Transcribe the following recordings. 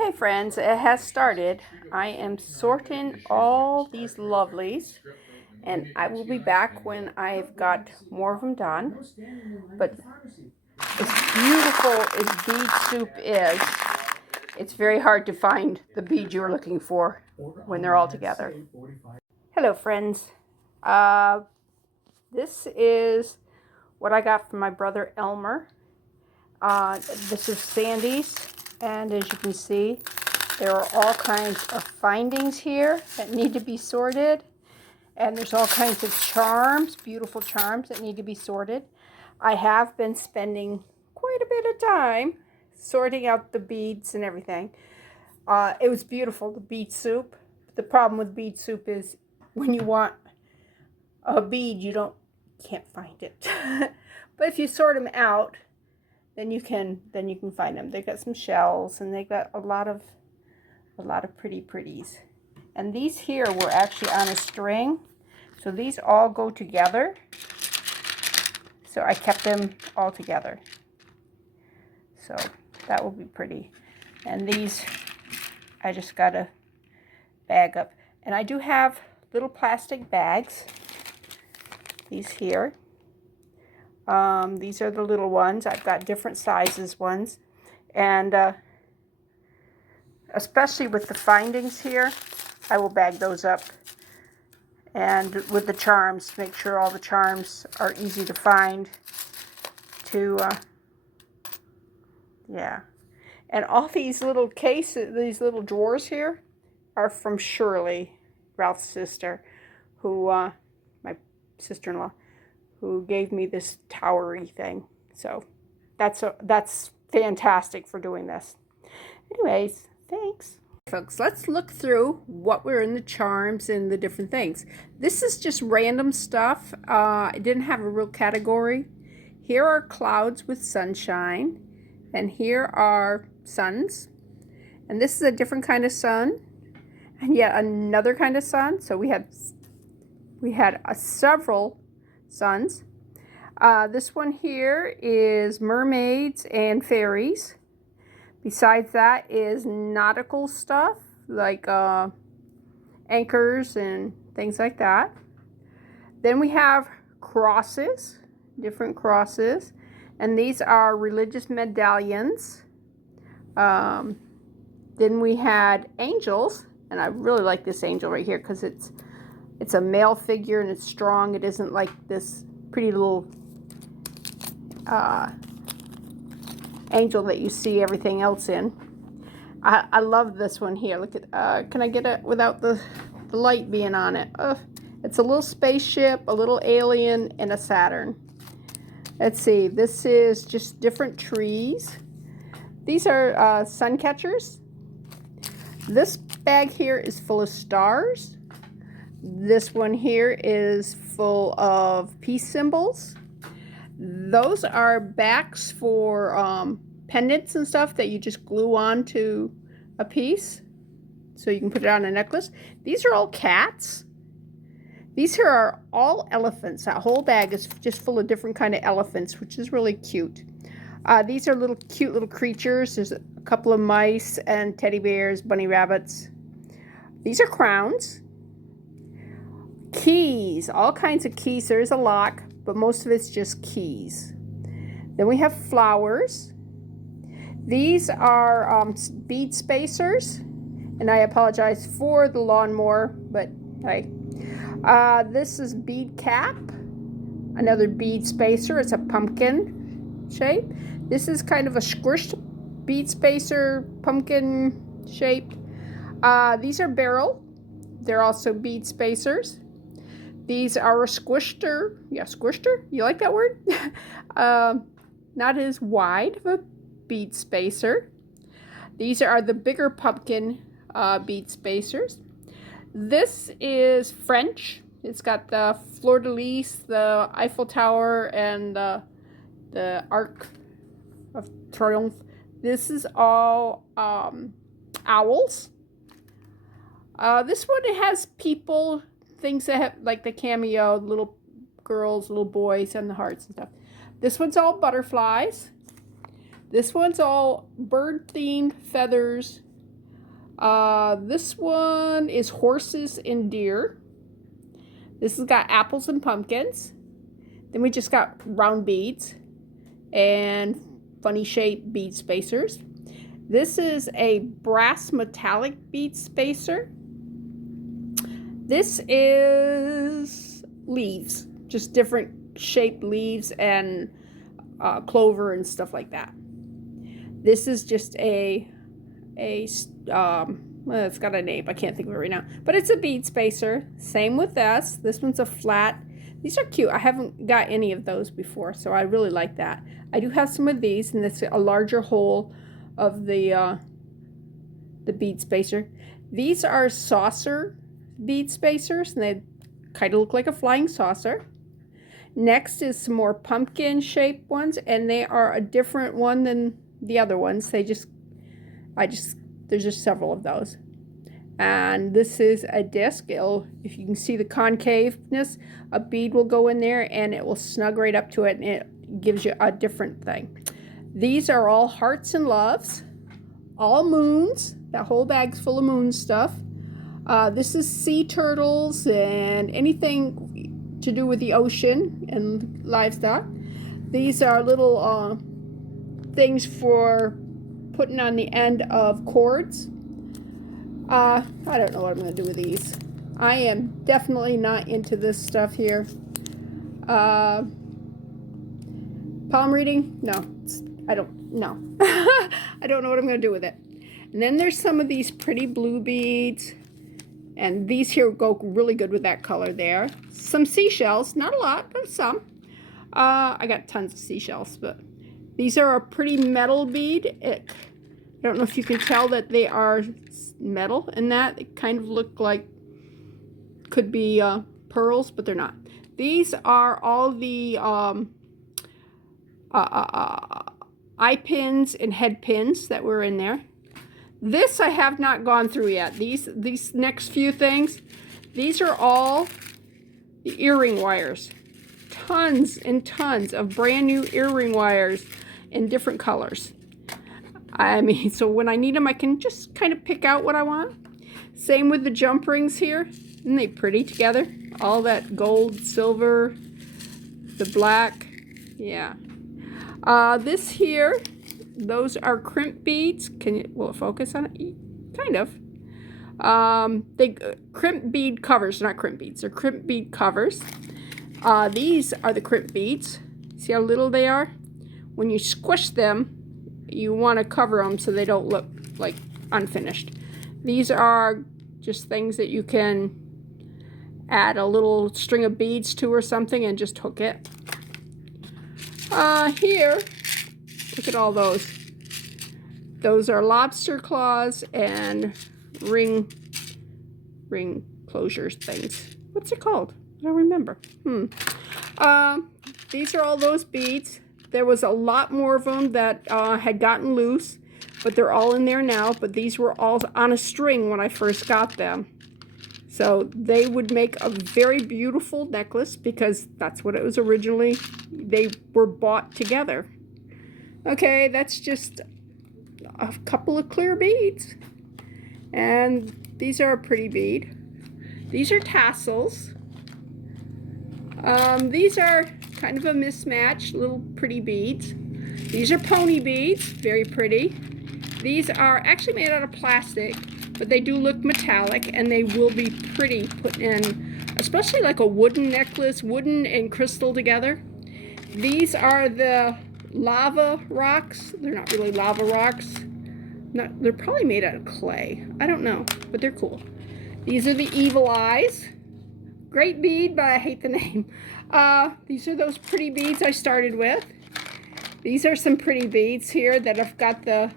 Okay, friends, it has started. I am sorting all these lovelies, and I will be back when I've got more of them done. But as beautiful as bead soup is, it's very hard to find the bead you're looking for when they're all together. Hello, friends. Uh, this is what I got from my brother Elmer. This is Sandy's, and as you can see, there are all kinds of findings here that need to be sorted, and there's all kinds of charms, beautiful charms that need to be sorted. I have been spending quite a bit of time sorting out the beads and everything. It was beautiful, the bead soup. The problem with bead soup is when you want a bead, can't find it. But if you sort them out, then you can find them. They got some shells, and they got a lot of pretties. And these here were actually on a string, so these all go together. So I kept them all together. So that will be pretty. And these I just got to bag up. And I do have little plastic bags. These here. These are the little ones. I've got different sizes ones. And especially with the findings here, I will bag those up. And with the charms, make sure all the charms are easy to find. Yeah. And all these little cases, these little drawers here, are from Shirley, Ralph's sister, who, my sister-in-law, who gave me this towery thing. So that's fantastic for doing this. Anyways, thanks. Folks, let's look through what were in the charms and the different things. This is just random stuff. It didn't have a real category. Here are clouds with sunshine, and here are suns. And this is a different kind of sun, and yet another kind of sun. So we had several suns. This one here is mermaids and fairies. Besides that is nautical stuff, like anchors and things like that. Then we have crosses, different crosses, and these are religious medallions. Then we had angels, and I really like this angel right here because it's a male figure and it's strong. It isn't like this pretty little angel that you see everything else in. I love this one here. Look at, can I get it without the light being on it? It's a little spaceship, a little alien, and a Saturn. Let's see, this is just different trees. These are sun catchers. This bag here is full of stars. This one here is full of peace symbols. Those are backs for pendants and stuff that you just glue onto a piece so you can put it on a necklace. These are all cats. These here are all elephants. That whole bag is just full of different kind of elephants, which is really cute. These are cute little creatures. There's a couple of mice and teddy bears, bunny rabbits. These are crowns. Keys, all kinds of keys. There's a lock, but most of it's just keys. Then we have flowers. These are bead spacers, and I apologize for the lawnmower, but hey. This is bead cap, another bead spacer. It's a pumpkin shape. This is kind of a squished bead spacer, pumpkin shape. These are beryl. They're also bead spacers. These are a squishter. Yeah, squishter? You like that word? Not as wide of a bead spacer. These are the bigger pumpkin bead spacers. This is French. It's got the fleur-de-lis, the Eiffel Tower, and the Arc of Triomphe. This is all owls. This one, it has people, things that have, like the cameo, little girls, little boys, and the hearts and stuff. This one's all butterflies. This one's all bird-themed feathers This one is horses and deer. This has got apples and pumpkins. Then we just got round beads and funny shaped bead spacers. This is a brass metallic bead spacer. This is leaves, just different shaped leaves and clover and stuff like that. This is just well, it's got a name. I can't think of it right now. But it's a bead spacer. Same with this. This one's a flat. These are cute. I haven't got any of those before, so I really like that. I do have some of these, and that's a larger hole of the bead spacer. These are saucer bead spacers, and they kind of look like a flying saucer. Next is some more pumpkin-shaped ones, and they are a different one than the other ones. There's just several of those. And this is a disc. If you can see the concaveness, a bead will go in there and it will snug right up to it, and it gives you a different thing. These are all hearts and loves, all moons. That whole bag's full of moon stuff. This is sea turtles and anything to do with the ocean and livestock. These are little things for putting on the end of cords. I don't know what I'm going to do with these. I am definitely not into this stuff here. Palm reading? No. I don't know. I don't know what I'm going to do with it. And then there's some of these pretty blue beads. And these here go really good with that color there. Some seashells. Not a lot, but some. I got tons of seashells, but these are a pretty metal bead. I don't know if you can tell that they are metal in that. They kind of look like, could be pearls, but they're not. These are all the eye pins and head pins that were in there. This I have not gone through yet. These next few things, these are all the earring wires. Tons and tons of brand new earring wires in different colors. I mean, so when I need them, I can just kind of pick out what I want. Same with the jump rings here. Isn't they pretty together? All that gold, silver, the black. Yeah. This here, those are crimp beads. Will it focus on it? Kind of. Crimp bead covers, not crimp beads. They're crimp bead covers. These are the crimp beads. See how little they are? When you squish them, you want to cover them so they don't look like unfinished. These are just things that you can add a little string of beads to or something and just hook it. Here, look at all those. Those are lobster claws and ring closures things. What's it called? I don't remember. These are all those beads. There was a lot more of them that had gotten loose, but they're all in there now. But these were all on a string when I first got them. So they would make a very beautiful necklace because that's what it was originally. They were bought together. Okay, that's just a couple of clear beads. And these are a pretty bead. These are tassels. These are kind of a mismatch, little pretty beads. These are pony beads, very pretty. These are actually made out of plastic, but they do look metallic, and they will be pretty put in, especially like a wooden necklace, wooden and crystal together. These are the lava rocks. They're not really lava rocks. They're probably made out of clay. I don't know, but they're cool. These are the evil eyes. Great bead, but I hate the name. These are those pretty beads I started with. These are some pretty beads here that have got the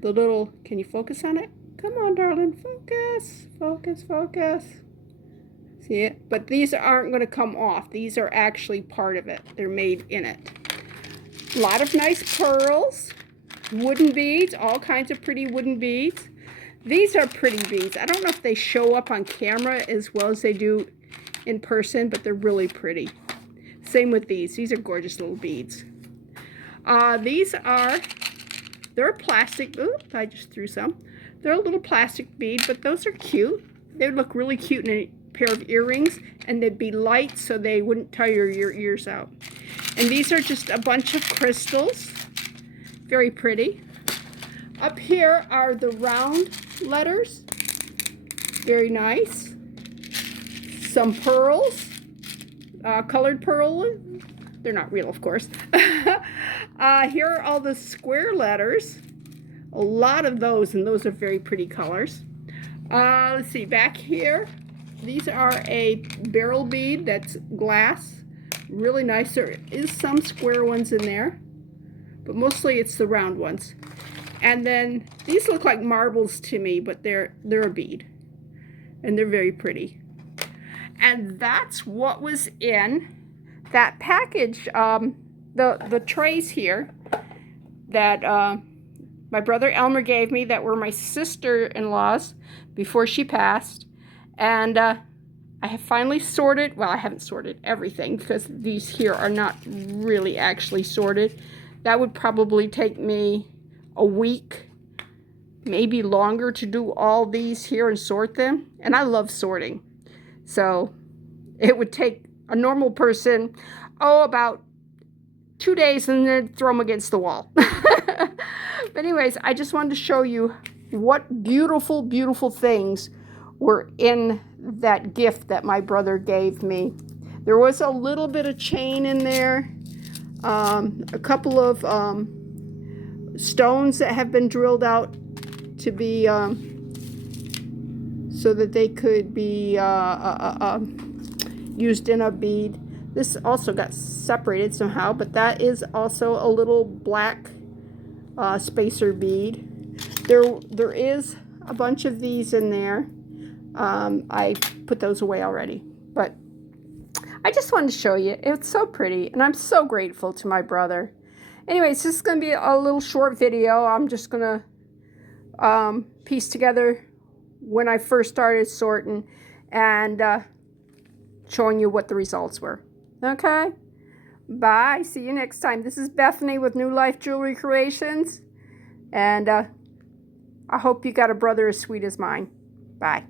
little, can you focus on it? Come on, darling, focus, focus, focus. See it? But these aren't going to come off. These are actually part of it. They're made in it. A lot of nice pearls, wooden beads, all kinds of pretty wooden beads. These are pretty beads. I don't know if they show up on camera as well as they do in person, but they're really pretty. Same with these. These are gorgeous little beads. These are They're a plastic, oops, I just threw some. They're a little plastic bead, but those are cute. They would look really cute in a pair of earrings, and they'd be light so they wouldn't tire your ears out. And these are just a bunch of crystals. Very pretty. Up here are the round letters. Very nice. Some pearls. Colored pearl. They're not real, of course. Here are all the square letters. A lot of those, and those are very pretty colors. Let's see, back here, these are a beryl bead that's glass. Really nice. There is some square ones in there, but mostly it's the round ones. And then these look like marbles to me, but they're a bead, and they're very pretty. And that's what was in that package, the trays here that my brother Elmer gave me, that were my sister-in-law's before she passed. And I have finally sorted, well, I haven't sorted everything because these here are not really actually sorted. That would probably take me a week, maybe longer, to do all these here and sort them. And I love sorting. So it would take a normal person, about 2 days, and then throw them against the wall. But anyways, I just wanted to show you what beautiful, beautiful things were in that gift that my brother gave me. There was a little bit of chain in there, a couple of stones that have been drilled out to be so that they could be used in a bead. This also got separated somehow, but that is also a little black spacer bead. There is a bunch of these in there. I put those away already, but I just wanted to show you. It's so pretty, and I'm so grateful to my brother. Anyways, this is going to be a little short video. I'm just going to piece together when I first started sorting and showing you what the results were. Okay? Bye. See you next time. This is Bethany with New Life Jewelry Creations, and I hope you got a brother as sweet as mine. Bye.